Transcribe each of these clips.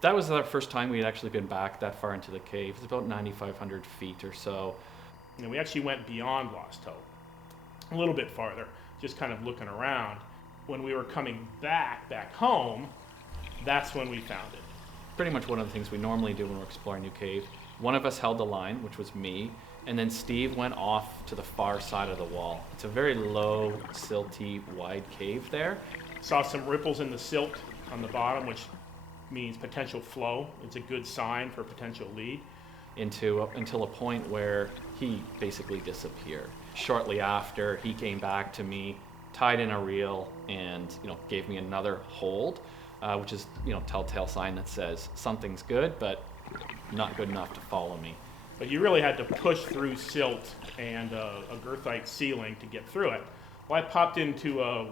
That was our first time we had actually been back that far into the cave. It's about 9,500 feet or so. And we actually went beyond Lost Hope, a little bit farther, just kind of looking around. When we were coming back home, that's when we found it. Pretty much one of the things we normally do when we're exploring a new cave. One of us held the line, which was me, and then Steve went off to the far side of the wall. It's a very low, silty, wide cave there. Saw some ripples in the silt on the bottom, which means potential flow. It's a good sign for potential lead. Until a point where he basically disappeared. Shortly after, he came back to me, tied in a reel, and gave me another hold, which is telltale sign that says something's good, but not good enough to follow me. But you really had to push through silt and a girthite ceiling to get through it. Well, I popped into a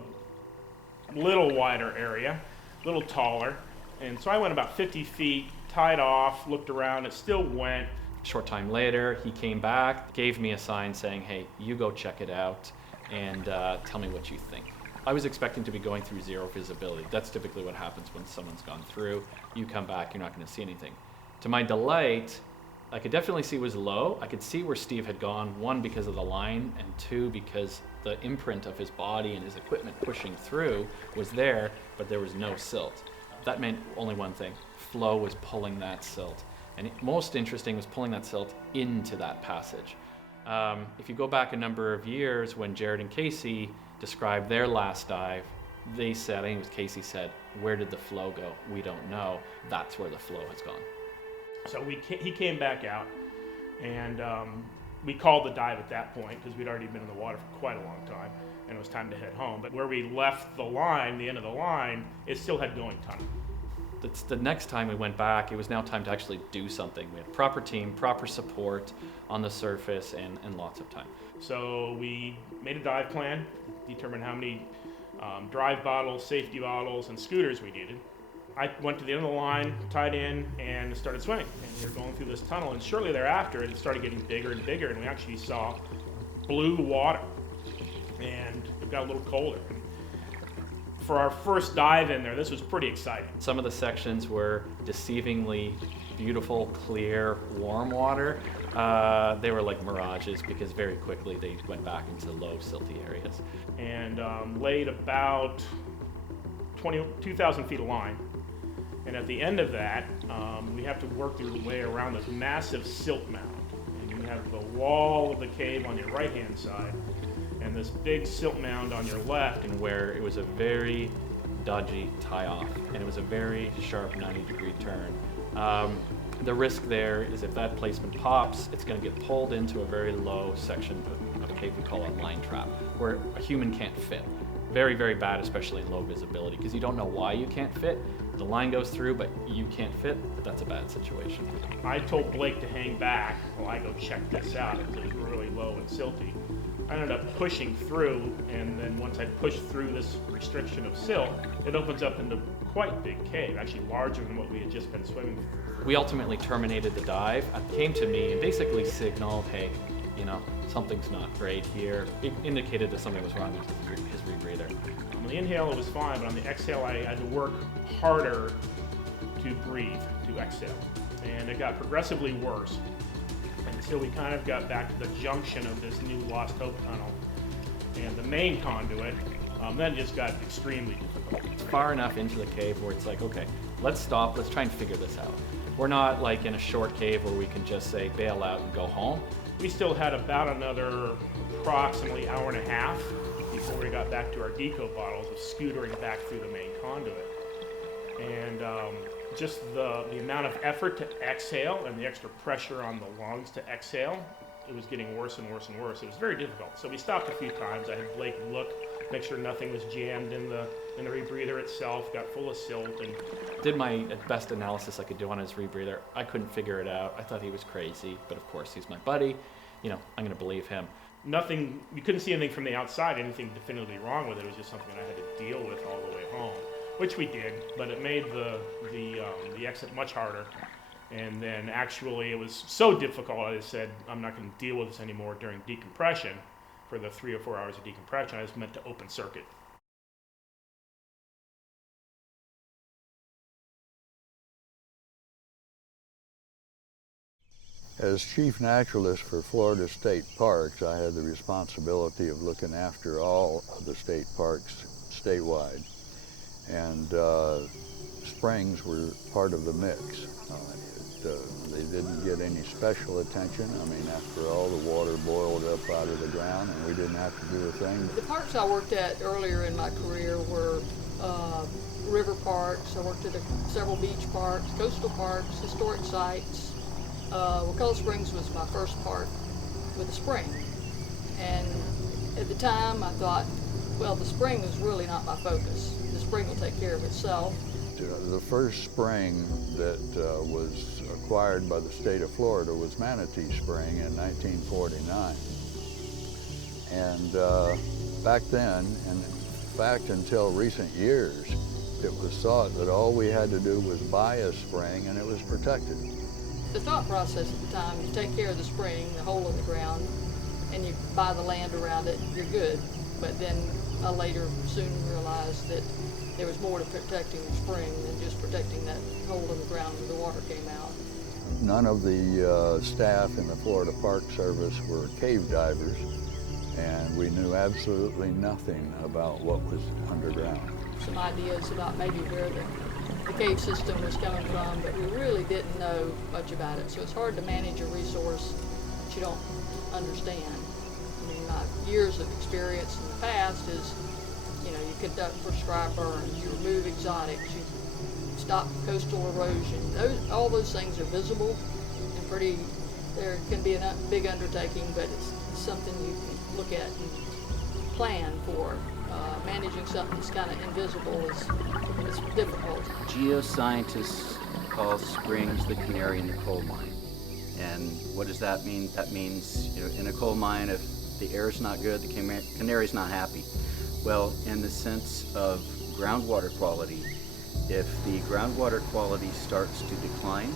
little wider area, a little taller, and so I went about 50 feet, tied off, looked around, it still went. A short time later, he came back, gave me a sign saying, hey, you go check it out and tell me what you think. I was expecting to be going through zero visibility. That's typically what happens when someone's gone through. You come back, you're not going to see anything. To my delight, I could definitely see it was low. I could see where Steve had gone, one, because of the line, and two, because the imprint of his body and his equipment pushing through was there, but there was no silt. That meant only one thing. Flow was pulling that silt. And most interesting was pulling that silt into that passage. If you go back a number of years when Jared and Casey described their last dive, they said, I think it was Casey said, where did the flow go? We don't know. That's where the flow has gone. So he came back out, and we called the dive at that point because we'd already been in the water for quite a long time, and it was time to head home. But where we left the line, the end of the line, it still had going time. The next time we went back, it was now time to actually do something. We had proper team, proper support on the surface, and lots of time. So we made a dive plan, determined how many drive bottles, safety bottles, and scooters we needed. I went to the end of the line, tied in, and started swimming. And we were going through this tunnel, and shortly thereafter, it started getting bigger and bigger, and we actually saw blue water, and it got a little colder. For our first dive in there, this was pretty exciting. Some of the sections were deceivingly beautiful, clear, warm water. They were like mirages because very quickly they went back into low, silty areas. And laid about 2,000 feet of line. And at the end of that, we have to work your way around this massive silt mound. And you have the wall of the cave on your right-hand side, and this big silt mound on your left. And where it was a very dodgy tie-off, and it was a very sharp 90-degree turn. The risk there is if that placement pops, it's going to get pulled into a very low section of a cave we call a line trap, where a human can't fit. Very, very bad, especially in low visibility, because you don't know why you can't fit. The line goes through, but you can't fit. That's a bad situation. I told Blake to hang back while I go check this out because it was really low and silty. I ended up pushing through, and then once I pushed through this restriction of silt, it opens up into quite a big cave, actually larger than what we had just been swimming through. We ultimately terminated the dive. It came to me and basically signaled, hey, something's not great here. It indicated that something was wrong with his rebreather. On the inhale, it was fine, but on the exhale, I had to work harder to breathe, to exhale. And it got progressively worse until we kind of got back to the junction of this new Lost Hope tunnel and the main conduit. Then it just got extremely difficult. It's far enough into the cave where it's like, okay, let's stop, let's try and figure this out. We're not like in a short cave where we can just say bail out and go home. We still had about another approximately hour and a half before we got back to our deco bottles of scootering back through the main conduit. And just the amount of effort to exhale and the extra pressure on the lungs to exhale, it was getting worse and worse and worse. It was very difficult. So we stopped a few times. I had Blake look, make sure nothing was jammed in the rebreather itself, got full of silt, and did my best analysis I could do on his rebreather. I couldn't figure it out. I thought he was crazy, but of course he's my buddy. I'm going to believe him. Nothing, we couldn't see anything from the outside, anything definitively wrong with it. It was just something I had to deal with all the way home, which we did, but it made the exit much harder. And then actually it was so difficult, I just said, I'm not going to deal with this anymore during decompression. For the 3 or 4 hours of decompression, I just meant to open circuit. As chief naturalist for Florida State Parks, I had the responsibility of looking after all of the state parks statewide. And springs were part of the mix. They didn't get any special attention. I mean, after all, the water boiled up out of the ground and we didn't have to do a thing. The parks I worked at earlier in my career were river parks. I worked at several beach parks, coastal parks, historic sites. Wakulla Springs was my first park with a spring. And at the time I thought, well, the spring is really not my focus. The spring will take care of itself. The first spring that was acquired by the state of Florida was Manatee Spring in 1949. And back then, and in fact until recent years, it was thought that all we had to do was buy a spring and it was protected. The thought process at the time, you take care of the spring, the hole in the ground, and you buy the land around it, you're good. But then I later soon realized that there was more to protecting the spring than just protecting that hole in the ground where the water came out. None of the staff in the Florida Park Service were cave divers, and we knew absolutely nothing about what was underground. Some ideas about maybe where the cave system was coming from, but we really didn't know much about it. So it's hard to manage a resource that you don't understand. I mean, my years of experience in the past is, you know, you conduct prescribed burns, you remove exotics, you stop coastal erosion. All those things are visible and pretty, there can be a big undertaking, but it's something you can look at and plan for. Managing something that's kind of invisible is difficult. Geoscientists call springs the canary in the coal mine. And what does that mean? That means, you know, in a coal mine, if the air is not good, the canary's not happy. Well, in the sense of groundwater quality, if the groundwater quality starts to decline,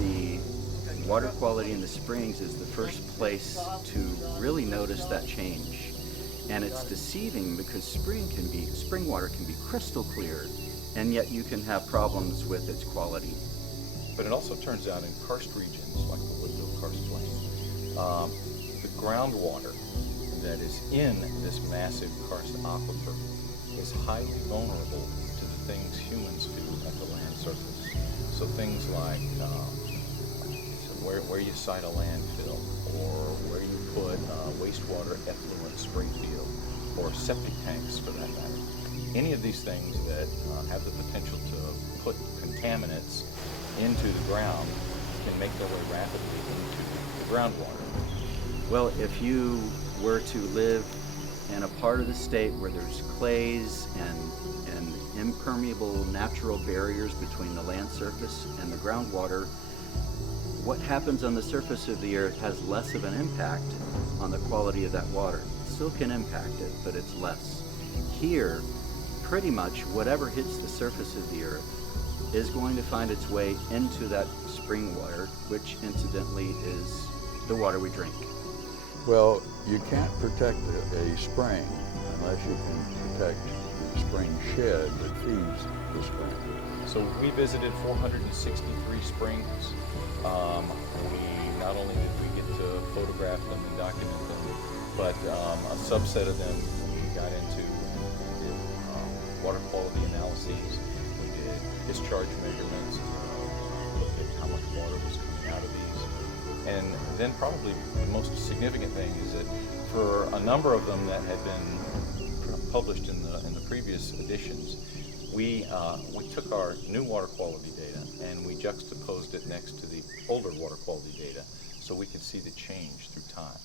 the water quality in the springs is the first place to really notice that change. And it's deceiving because spring water can be crystal clear, and yet you can have problems with its quality. But it also turns out in karst regions, like the Woodville Karst Plain, the groundwater that is in this massive karst aquifer is highly vulnerable to the things humans do at the land surface. So things like where you site a landfill, or where you put wastewater effluent spring field, or septic tanks for that matter. Any of these things that have the potential to put contaminants into the ground can make their way rapidly into the groundwater. Well, if you were to live in a part of the state where there's clays and impermeable natural barriers between the land surface and the groundwater, what happens on the surface of the earth has less of an impact on the quality of that water. It still can impact it, but it's less. Here, pretty much whatever hits the surface of the earth is going to find its way into that spring water, which incidentally is the water we drink. Well, you can't protect a spring unless you can protect the spring shed that feeds the spring. So we visited 463 springs. Not only did we get to photograph them and document them, but a subset of them we got into and did water quality analyses. We did discharge measurements to look at how much water was coming out of these. And then probably the most significant thing is that for a number of them that had been published in the previous editions, we took our new water quality data and we juxtaposed it next to the older water quality data so we could see the change through time.